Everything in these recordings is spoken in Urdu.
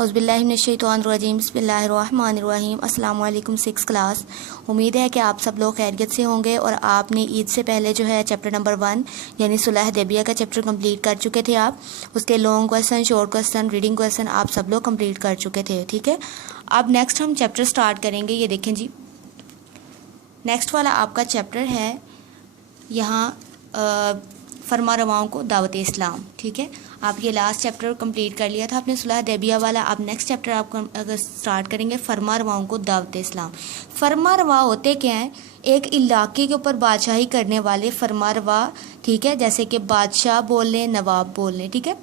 اعوذ باللہ من الشیطان الرجیم بسم اللہ الرحمن الرحیم۔ السلام علیکم 6 کلاس۔ امید ہے کہ آپ سب لوگ خیریت سے ہوں گے اور آپ نے عید سے پہلے جو ہے چیپٹر نمبر 1 یعنی صلح حدیبیہ کا چیپٹر کمپلیٹ کر چکے تھے۔ آپ اس کے long question, short question, reading question آپ سب لوگ کمپلیٹ کر چکے تھے، ٹھیک ہے۔ اب نیکسٹ ہم چیپٹر سٹارٹ کریں گے۔ یہ دیکھیں جی، نیکسٹ والا آپ کا چیپٹر ہے یہاں فرما رواؤں کو دعوت اسلام، ٹھیک ہے۔ آپ یہ لاسٹ چیپٹر کمپلیٹ کر لیا تھا آپ نے صلح حدیبیہ والا۔ آپ نیکسٹ چیپٹر آپ اگر اسٹارٹ کریں گے فرما رواؤں کو دعوت اسلام۔ فرما روا ہوتے کیا ہیں؟ ایک علاقے کے اوپر بادشاہی کرنے والے فرما روا، ٹھیک ہے، جیسے کہ بادشاہ بول لیں، نواب بول لیں، ٹھیک ہے۔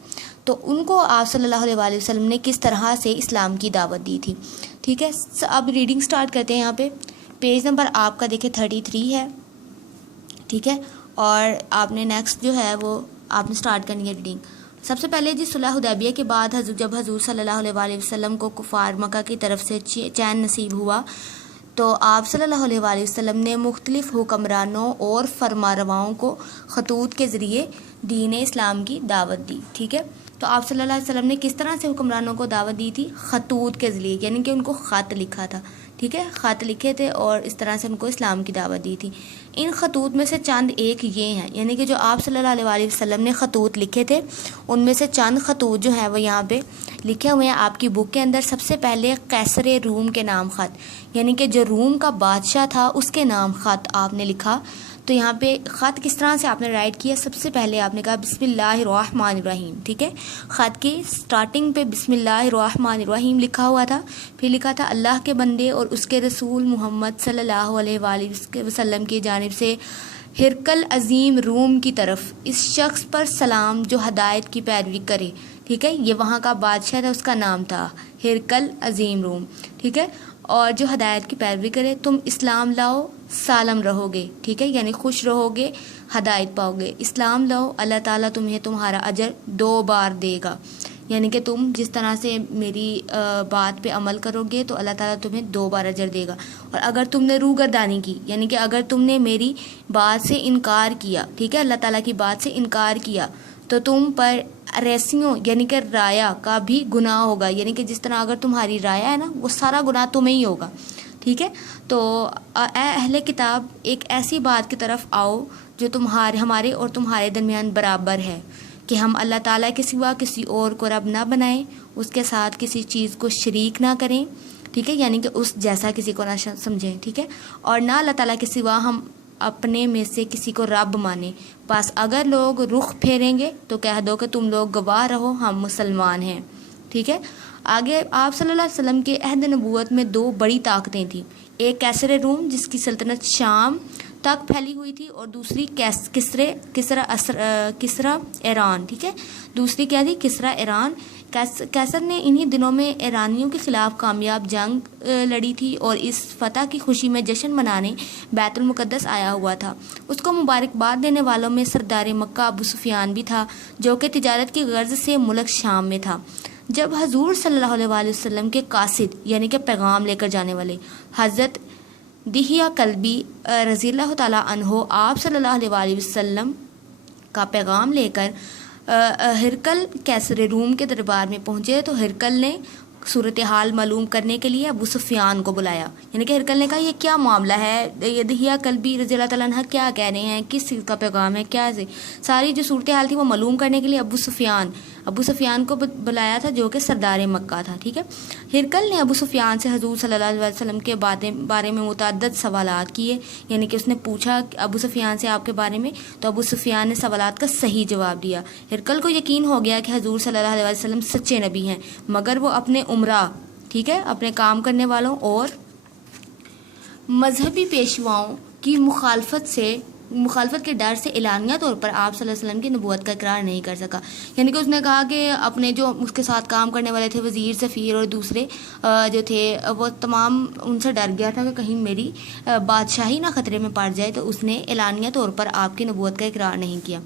تو ان کو آپ صلی اللہ علیہ وسلم نے کس طرح سے اسلام کی دعوت دی تھی، ٹھیک ہے۔ اب ریڈنگ سٹارٹ کرتے ہیں۔ یہاں پہ پیج نمبر آپ کا دیکھیں 33 ہے، ٹھیک ہے۔ اور آپ نے نیکسٹ جو ہے وہ آپ نے سٹارٹ کرنی ہے ریڈنگ۔ سب سے پہلے جی صلح حدیبیہ کے بعد جب حضور صلی اللہ علیہ وسلم کو کفار مکہ کی طرف سے چین نصیب ہوا تو آپ صلی اللہ علیہ وسلم نے مختلف حکمرانوں اور فرما رواؤں کو خطوط کے ذریعے دین اسلام کی دعوت دی، ٹھیک ہے۔ تو آپ صلی اللہ علیہ وسلم نے کس طرح سے حکمرانوں کو دعوت دی تھی؟ خطوط کے ذریعے، یعنی کہ ان کو خط لکھا تھا، ٹھیک ہے، خط لکھے تھے اور اس طرح سے ان کو اسلام کی دعوت دی تھی۔ ان خطوط میں سے چند ایک یہ ہیں، یعنی کہ جو آپ صلی اللہ علیہ وسلم نے خطوط لکھے تھے ان میں سے چند خطوط جو ہیں وہ یہاں پہ لکھے ہوئے ہیں آپ کی بک کے اندر۔ سب سے پہلے قیصر روم کے نام خط، یعنی کہ جو روم کا بادشاہ تھا اس کے نام خط آپ نے لکھا۔ تو یہاں پہ خط کس طرح سے آپ نے رائٹ کیا؟ سب سے پہلے آپ نے کہا بسم اللہ الرحمن الرحیم، ٹھیک ہے۔ خط کی سٹارٹنگ پہ بسم اللہ الرحمن الرحیم لکھا ہوا تھا، پھر لکھا تھا اللہ کے بندے اور اس کے رسول محمد صلی اللہ علیہ وآلہ وسلم کی جانب سے ہرقل عظیم روم کی طرف اس شخص پر سلام جو ہدایت کی پیروی کرے، ٹھیک ہے۔ یہ وہاں کا بادشاہ تھا، اس کا نام تھا ہرقل عظیم روم، ٹھیک ہے۔ اور جو ہدایت کی پیروی کرے، تم اسلام لاؤ سالم رہو گے، ٹھیک ہے، یعنی خوش رہو گے، ہدایت پاؤ گے۔ اسلام لاؤ، اللہ تعالیٰ تمہیں تمہارا اجر 2 بار دے گا، یعنی کہ تم جس طرح سے میری بات پہ عمل کرو گے تو اللہ تعالیٰ تمہیں 2 بار اجر دے گا۔ اور اگر تم نے روگردانی کی، یعنی کہ اگر تم نے میری بات سے انکار کیا، ٹھیک ہے، اللہ تعالیٰ کی بات سے انکار کیا تو تم پر ریسیوں یعنی کہ رایا کا بھی گناہ ہوگا، یعنی کہ جس طرح اگر تمہاری رایا ہے نا وہ سارا گناہ تمہیں ہی ہوگا، ٹھیک ہے۔ تو اے اہل کتاب، ایک ایسی بات کی طرف آؤ جو ہمارے اور تمہارے درمیان برابر ہے کہ ہم اللہ تعالیٰ کے سوا کسی اور کو رب نہ بنائیں، اس کے ساتھ کسی چیز کو شریک نہ کریں، ٹھیک ہے، یعنی کہ اس جیسا کسی کو نہ سمجھیں، ٹھیک ہے، اور نہ اللہ تعالیٰ کے سوا ہم اپنے میں سے کسی کو رب مانیں۔ بس اگر لوگ رخ پھیریں گے تو کہہ دو کہ تم لوگ گواہ رہو ہم مسلمان ہیں، ٹھیک ہے۔ آگے آپ صلی اللہ علیہ وسلم کے عہد نبوت میں 2 بڑی طاقتیں تھیں، ایک قیصر روم جس کی سلطنت شام تک پھیلی ہوئی تھی اور دوسری کسرا ایران، ٹھیک ہے، دوسری کیا تھی؟ کسرا ایران۔ قیصر نے انہی دنوں میں ایرانیوں کے خلاف کامیاب جنگ لڑی تھی اور اس فتح کی خوشی میں جشن منانے بیت المقدس آیا ہوا تھا۔ اس کو مبارکباد دینے والوں میں سردار مکہ ابو سفیان بھی تھا جو کہ تجارت کی غرض سے ملک شام میں تھا۔ جب حضور صلی اللہ علیہ وسلم کے قاصد یعنی کہ پیغام لے کر جانے والے حضرت دہیہ کلبی رضی اللہ تعالیٰ عنہ آپ صلی اللہ علیہ وسلم کا پیغام لے کر ہرقل قیصر روم کے دربار میں پہنچے تو ہرقل نے صورتحال معلوم کرنے کے لیے ابو سفیان کو بلایا، یعنی کہ ہرقل نے کہا یہ کیا معاملہ ہے، یہ دہیہ کلبی رضی اللہ تعالیٰ عنہ کیا کہہ رہے ہیں، کس چیز کا پیغام ہے، کیا سے ساری جو صورتحال تھی وہ معلوم کرنے کے لیے ابو سفیان کو بلایا تھا جو کہ سردار مکہ تھا، ٹھیک ہے۔ ہرقل نے ابو سفیان سے حضور صلی اللہ علیہ وسلم کے بارے میں متعدد سوالات کیے، یعنی کہ اس نے پوچھا ابو سفیان سے آپ کے بارے میں، تو ابو سفیان نے سوالات کا صحیح جواب دیا۔ ہرقل کو یقین ہو گیا کہ حضور صلی اللہ علیہ وسلم سچے نبی ہیں، مگر وہ اپنے عمرہ، ٹھیک ہے، اپنے کام کرنے والوں اور مذہبی پیشواؤں کی مخالفت کے ڈر سے اعلانیہ طور پر آپ صلی اللہ علیہ وسلم کی نبوت کا اقرار نہیں کر سکا، یعنی کہ اس نے کہا کہ اپنے جو اس کے ساتھ کام کرنے والے تھے وزیر، سفیر اور دوسرے جو تھے وہ تمام ان سے ڈر گیا تھا کہ کہیں میری بادشاہی نہ خطرے میں پڑ جائے، تو اس نے اعلانیہ طور پر آپ کی نبوت کا اقرار نہیں کیا۔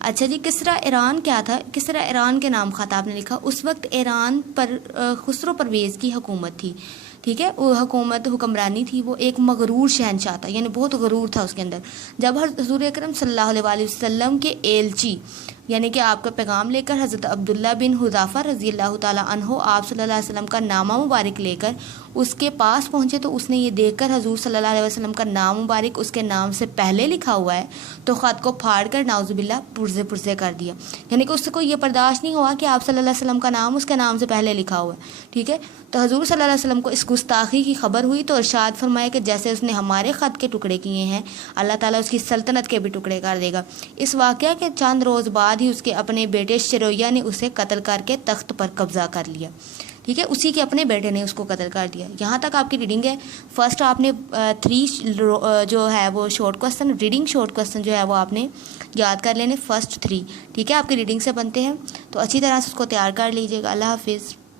اچھا جی، کسرا ایران کیا تھا؟ کسرا ایران کے نام خط آپ نے لکھا۔ اس وقت ایران پر خسرو پرویز کی حکومت تھی، ٹھیک ہے، وہ حکمرانی تھی، وہ ایک مغرور شہنشاہ تھا، یعنی بہت غرور تھا اس کے اندر۔ جب حضور اکرم صلی اللہ علیہ وسلم کے ایلچی یعنی کہ آپ کا پیغام لے کر حضرت عبداللہ بن حذافہ رضی اللہ تعالیٰ عنہ آپ صلی اللہ علیہ وسلم کا نامہ مبارک لے کر اس کے پاس پہنچے تو اس نے یہ دیکھ کر حضور صلی اللہ علیہ وسلم کا نام مبارک اس کے نام سے پہلے لکھا ہوا ہے تو خط کو پھاڑ کر نعوذ باللہ پرزے پرزے کر دیا. یعنی کہ اس کو یہ برداشت نہیں ہوا کہ آپ صلی اللہ علیہ وسلم کا نام اس کے نام سے پہلے لکھا ہوا ہے. ٹھیک ہے, تو حضور صلی اللہ علیہ وسلم کو اس گستاخی کی خبر ہوئی تو ارشاد فرمایا کہ جیسے اس نے ہمارے خط کے ٹکڑے کیے ہیں اللہ تعالیٰ اس کی سلطنت کے بھی ٹکڑے کر دے گا. اس واقعہ کے چند روز بعد ہی اس کے اپنے بیٹے شرویہ نے اسے قتل کر کے تخت پر قبضہ کر لیا. ٹھیک ہے, اسی کے اپنے بیٹے نے اس کو قتل کر دیا. یہاں تک آپ کی ریڈنگ ہے. فرسٹ آپ نے 3 جو ہے وہ short question, reading short question جو ہے وہ آپ نے یاد کر لینے, فرسٹ 3. ٹھیک ہے, آپ کی ریڈنگ سے بنتے ہیں تو اچھی طرح سے اس کو تیار کر لیجیے گا. اللہ حافظ.